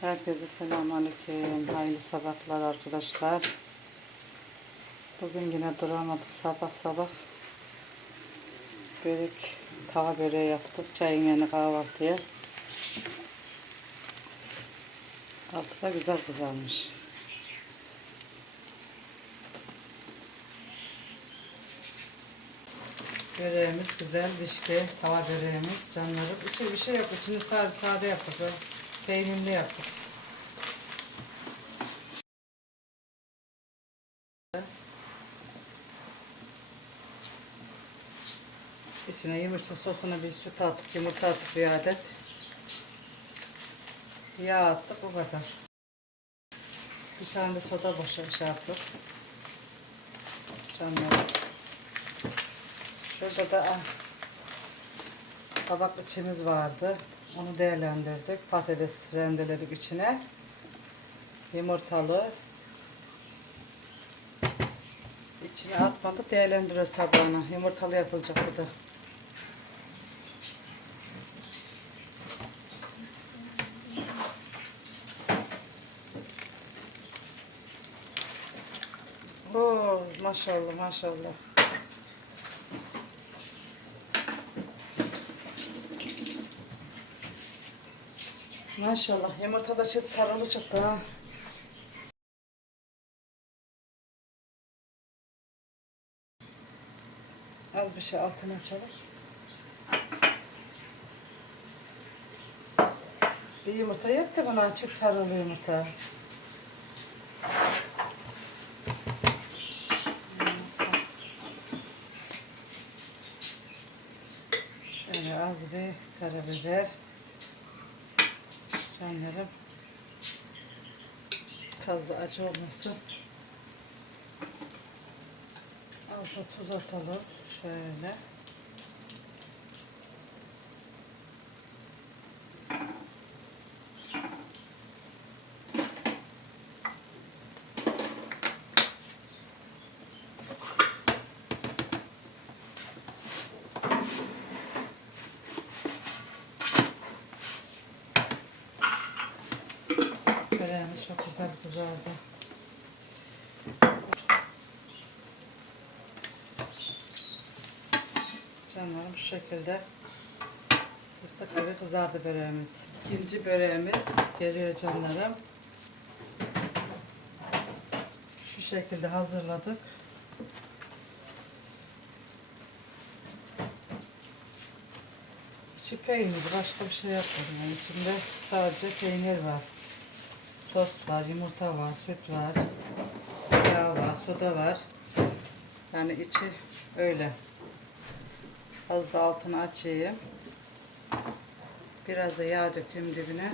Herkese selamünaleyküm. Hayırlı sabahlar arkadaşlar. Bugün yine duramadık sabah sabah. Börek, tava böreği yaptık. Çayın yanı kahvaltıya. Altı da güzel kızarmış. Böreğimiz güzel pişti. Tava böreğimiz canlarım. İçi bir şey yok. İçini sade sade yaptık. Peynirli yaptık. İçine yumurta sosuna bir süt attık, yumurta attık bir adet. Yağ attık o kadar. Bir tane de soda boşa şey. Canlarım. Şurada da ah, tabak içimiz vardı. Onu değerlendirdik. Patates rendeledik içine. Yumurtalı. İçine atmadık. Değerlendiriyoruz sabahına. Yumurtalı yapılacak bu da. Oo, maşallah maşallah. Maşallah yumurta da çıt sarılı çıktı ha. Az bir şey altını açalım. Bir yumurta da bana çıt sarılı yumurta. Şöyle az bir karabiber. Canlarım. Fazla acı olmasın. Az tuz atalım. Şöyle. Böreğimiz çok güzel kızardı. Canlarım şu şekilde fıstık gibi kızardı böreğimiz. İkinci böreğimiz geliyor canlarım. Şu şekilde hazırladık. İçi peynir, başka bir şey yapmadım. Yani içinde sadece peynir var. Tost var, yumurta var, süt var, yağ var, soda var. Yani içi öyle. Az da altını açayım. Biraz da yağ dökeyim dibine.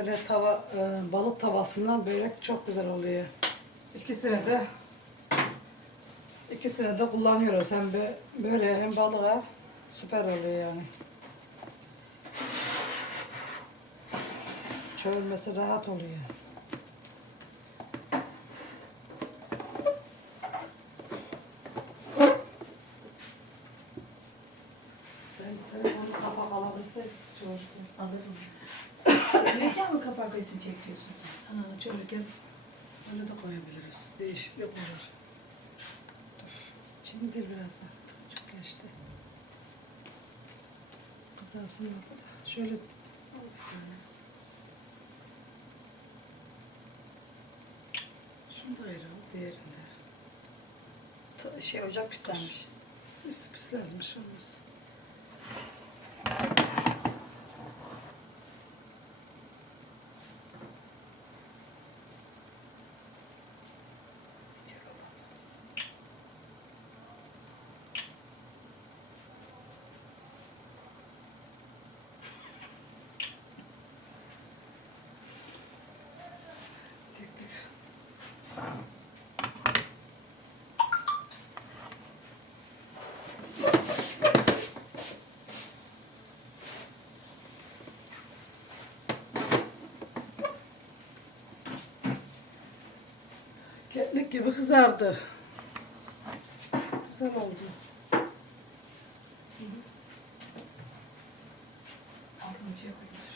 Böyle tava, e, balık tavasından böyle çok güzel oluyor. İkisini de ikisini de kullanıyoruz. Hem bö- böyle hem balığa süper oluyor yani. Çölmesi rahat oluyor. Resim çekiyorsun sen? Ha, çocukken öyle de koyabiliriz. Değişiklik olur. Dur. Çimidir birazdan. Çok geçti. Kızarsın orada da. Şöyle Şunu da ayıralım. Diğerinde. Ta- Şey ocak pislenmiş. Pis pislenmiş olmaz. Keklik gibi kızardı. Güzel oldu. Altına bir şey koymuş.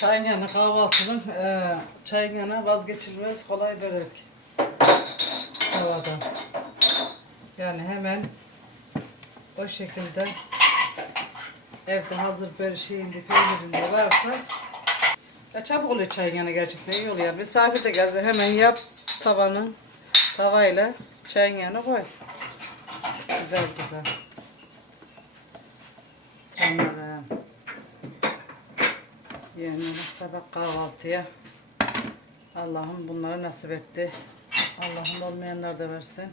Çayın yanı kahvaltının e, çayın yanı vazgeçilmez kolay börek. Tavada. Yani hemen o şekilde evde hazır böyle şeyinde peynirinde varsa ya çabuk oluyor çayın yanı gerçekten iyi oluyor. Misafir de gelse hemen yap tavanı tavayla çayın yanı koy. Güzel güzel. Canlarım. Yani tabak kahvaltıya. Allah'ım bunları nasip etti. Allah'ım olmayanlar da versin.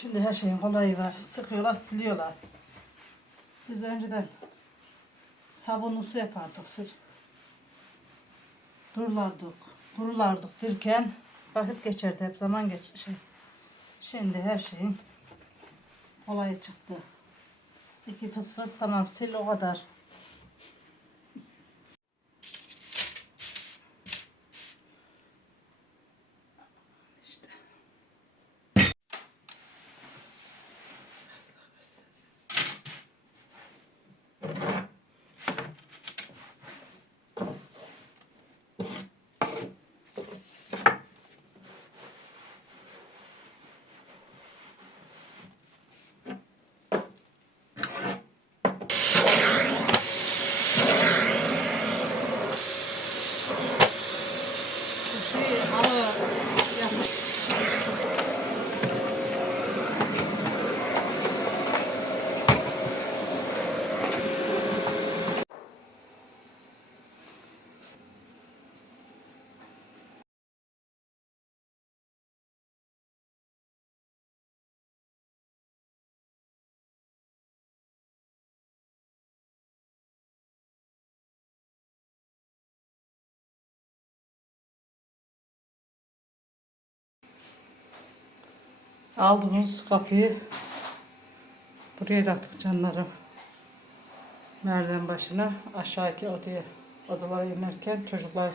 Şimdi her şeyin kolayı var. Sıkıyorlar, siliyorlar. Biz önceden sabunlu su yapardık. Sür. Durulardık, kurulardık derken vakit geçerdi hep zaman geç şey. Şimdi her şeyin kolayı çıktı. İki fıs fıs tamam sil o kadar. İşte. Şu şey halı yapmış. Aldığımız kapıyı buraya taktık canlarım. Merdiven başına aşağıki odaya odalara inerken çocuklar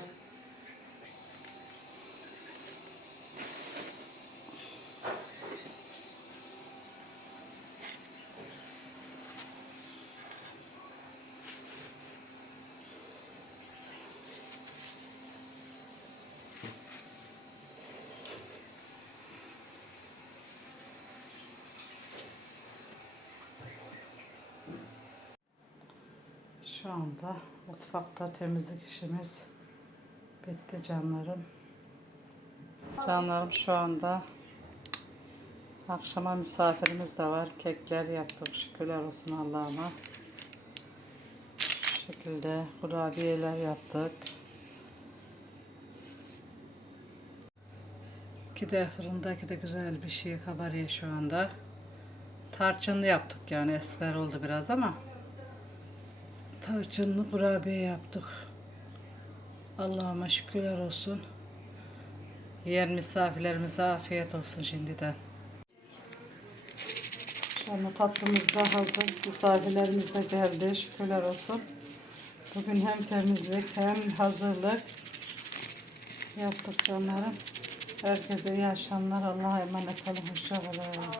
Şu anda mutfakta temizlik işimiz bitti canlarım. Canlarım şu anda akşama misafirimiz de var. Kekler yaptık. Şükürler olsun Allah'ıma. Şu şekilde kurabiyeler yaptık. İki de fırında iki de güzel bir şey kabarıyor şu anda. Tarçınlı yaptık yani esmer oldu biraz ama tarçınlı kurabiye yaptık. Allah'ıma şükürler olsun. Yiyen misafirlerimize afiyet olsun şimdiden. Anda tatlımız da hazır. Misafirlerimiz de geldi. Şükürler olsun. Bugün hem temizlik hem hazırlık yaptık canlarım. Herkese iyi akşamlar. Allah'a emanet olun. Hoşça kalın.